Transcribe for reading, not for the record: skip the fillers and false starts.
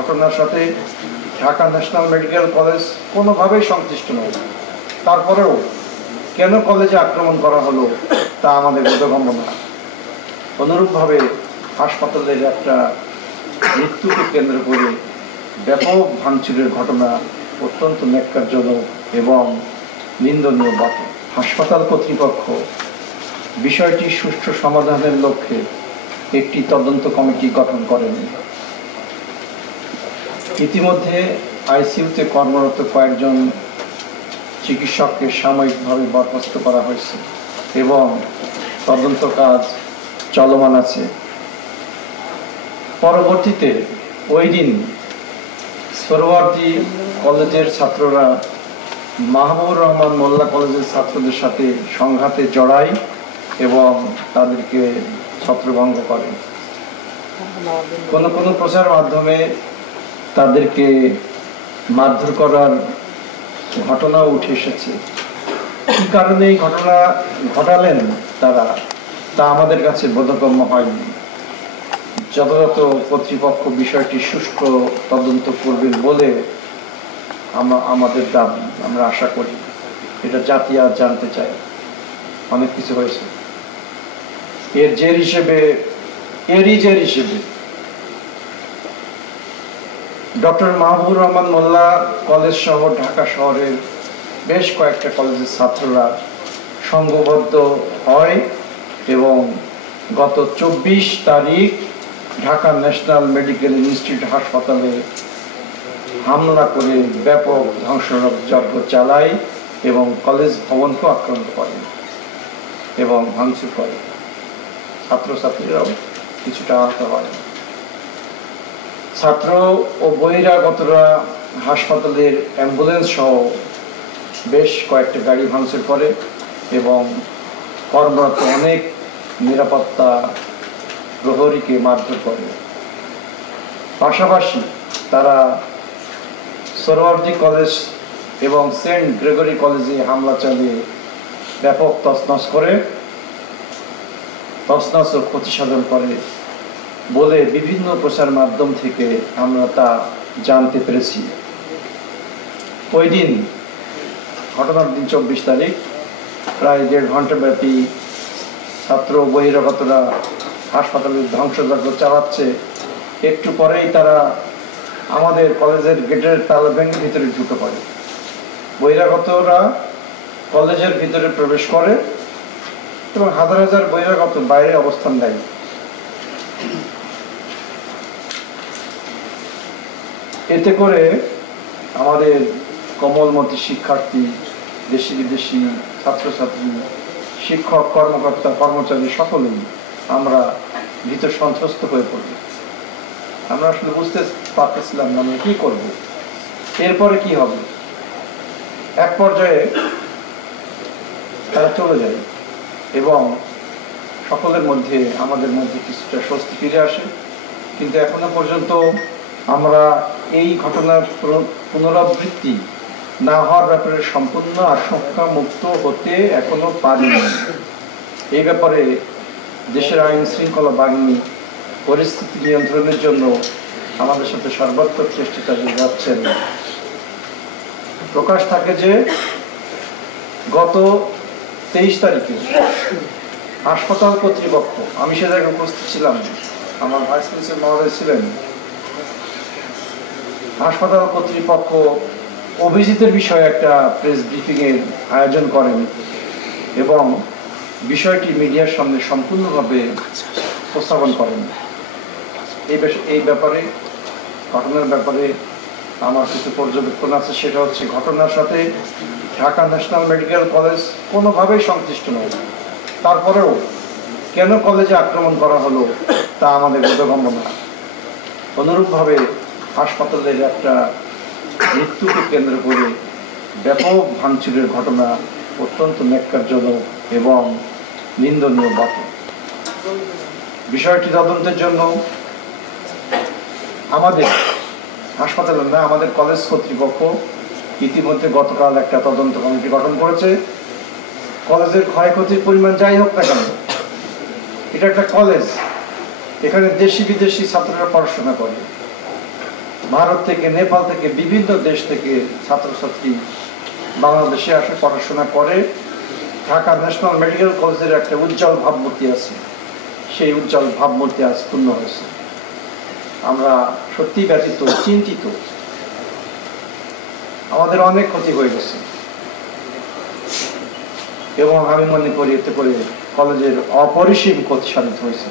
ঘটনার সাথে Dhaka national medical college কোনোভাবেই সংশ্লিষ্ট নয়। তারপরেও কেন কলেজে আক্রমণ করা হলো তা আমাদের বোধগম্য না। অনুরূপভাবে হাসপাতালের একটা মৃত্যুকে কেন্দ্র করে ব্যাপক ভাঙচুরের ঘটনা অত্যন্ত ন্যাক্কারজনক এবং নিন্দনীয় বটে। হাসপাতাল কর্তৃপক্ষ বিষয়টি সুষ্ঠু সমাধানের লক্ষ্যে একটি তদন্ত কমিটি গঠন করেন। ইতিমধ্যে আইসিইউতে কর্মরত কয়েকজন চিকিৎসককে সাময়িকভাবে বরখাস্ত করা হয়েছে এবং তদন্ত কাজ চলমান আছে। পরবর্তীতে ওই দিন সোহরাওয়ার্দী কলেজের ছাত্ররা মাহবুবুর রহমান মোল্লা কলেজের ছাত্রদের সাথে সংঘাতে জড়ায় এবং তাদেরকে ছত্রভঙ্গ করে। কোনো কোনো প্রচার মাধ্যমে তাদেরকে মারধর করার ঘটনাও উঠে এসেছে। কী কারণে এই ঘটনা ঘটালেন তারা, তা আমাদের কাছে বোধগম্য হয়নি। যথাযথ কর্তৃপক্ষ বিষয়টি সুষ্ঠু তদন্ত করবেন বলে আমাদের দাবি, আমরা আশা করি। এটা জাতি আজ জানতে চাই। অনেক কিছু হয়েছে। এরই জের হিসেবে ডক্টর মাহবুবুর রহমান মোল্লা কলেজ সহ ঢাকা শহরের বেশ কয়েকটা কলেজের ছাত্ররা সংঘবদ্ধ হয় এবং গত 24 তারিখ ঢাকা ন্যাশনাল মেডিকেল ইনস্টিটিউট হাসপাতালে হামলা করে ব্যাপক ধ্বংসযজ্ঞ চালায় এবং কলেজ ভবনকে আক্রমণ করে এবং ভাঙচুর করে। ছাত্রছাত্রীরাও কিছুটা আহত হয়। ছাত্র ও বহিরাগতরা হাসপাতালের অ্যাম্বুলেন্স সহ বেশ কয়েকটা গাড়ি ভাঙচুর করে এবং কর্মরত অনেক নিরাপত্তা প্রহরীকে মারধর করে। পাশাপাশি তারা সোহরাওয়ার্দী কলেজ এবং সেন্ট গ্রেগরি কলেজে হামলা চালিয়ে ব্যাপক তছনছ ও ক্ষতি সাধন করে বলে বিভিন্ন প্রচার মাধ্যম থেকে আমরা তা জানতে পেরেছি। ওই দিন ঘটনার দিন 24 তারিখ প্রায় 1.5 ঘন্টা ব্যাপী ছাত্র বহিরাগতরা হাসপাতালের ধ্বংসযজ্ঞ চালাচ্ছে। একটু পরেই তারা আমাদের কলেজের গেটের তালা ভেঙে ভিতরে ঢুকে পড়ে। বহিরাগতরা কলেজের ভিতরে প্রবেশ করে এবং হাজার হাজার বহিরাগত বাইরে অবস্থান নেয়। এতে করে আমাদের কোমলমতি শিক্ষার্থী, দেশি বিদেশি ছাত্রছাত্রী, শিক্ষক, কর্মকর্তা, কর্মচারী সকলেই আমরা ভীত সন্ত্রস্ত হয়ে পড়ি। আমরা আসলে বুঝতে পারতেছিলাম না আমরা কি করব, এরপরে কি হবে। এক পর্যায়ে তারা চলে যায় এবং সকলের মধ্যে, আমাদের মধ্যে কিছুটা স্বস্তি ফিরে আসে। কিন্তু এখনো পর্যন্ত আমরা এই ঘটনার পুনরাবৃত্তি না হওয়ার ব্যাপারে সম্পূর্ণ আশঙ্কা মুক্ত হতে এখনো পারিনি। এই ব্যাপারে দেশের আইন শৃঙ্খলা বাহিনী পরিস্থিতি নিয়ন্ত্রণের জন্য আমাদের সাথে সর্বাত্মক চেষ্টা চালিয়ে যাচ্ছেন। প্রকাশ থাকে যে গত 23 তারিখে হাসপাতাল কর্তৃপক্ষ, আমি সে জায়গায় উপস্থিত ছিলাম, আমার ভাইস প্রিন্সিপাল মহোদয় ছিলেন, হাসপাতাল কর্তৃপক্ষ অভিজিতের বিষয়ে একটা প্রেস ব্রিফিংয়ের আয়োজন করেন এবং বিষয়টি মিডিয়ার সামনে সম্পূর্ণভাবে উপস্থাপন করেন। এই ব্যাপারে, ঘটনার ব্যাপারে আমার কিছু পর্যবেক্ষণ আছে। সেটা হচ্ছে ঘটনার সাথে ঢাকা ন্যাশনাল মেডিকেল কলেজ কোনোভাবেই সংশ্লিষ্ট নয়। তারপরেও কেন কলেজে আক্রমণ করা হলো তা আমাদের বোধগম্য না। অনুরূপভাবে হাসপাতালের একটা মৃত্যুকে কেন্দ্র করে ব্যাপক ভাঙচুরের ঘটনা অত্যন্ত ন্যাক্কারজনক এবং নিন্দনীয় বটে। বিষয়টি তদন্তের জন্য আমাদের হাসপাতালের না, আমাদের কলেজ কর্তৃপক্ষ ইতিমধ্যে গতকাল একটা তদন্ত কমিটি গঠন করেছে। কলেজের ক্ষয়ক্ষতির পরিমাণ যাই হোক না কেন, এটা একটা কলেজ, এখানে দেশি বিদেশি ছাত্ররা পড়াশোনা করে। ভারত থেকে, নেপাল থেকে, বিভিন্ন দেশ থেকে ছাত্রছাত্রী বাংলাদেশে আসে, পড়াশোনা করে। ঢাকা ন্যাশনাল মেডিকেল কলেজের একটা উজ্জ্বল ভাবমূর্তি আছে, সেই উজ্জ্বল ভাবমূর্তি আজ পূর্ণ হয়েছে। আমরা সত্যি ব্যথিত, চিন্তিত। আমাদের অনেক ক্ষতি হয়ে গেছে এবং আমি মনে করি এতে করে কলেজের অপরিসীম ক্ষতি সাধিত হয়েছে।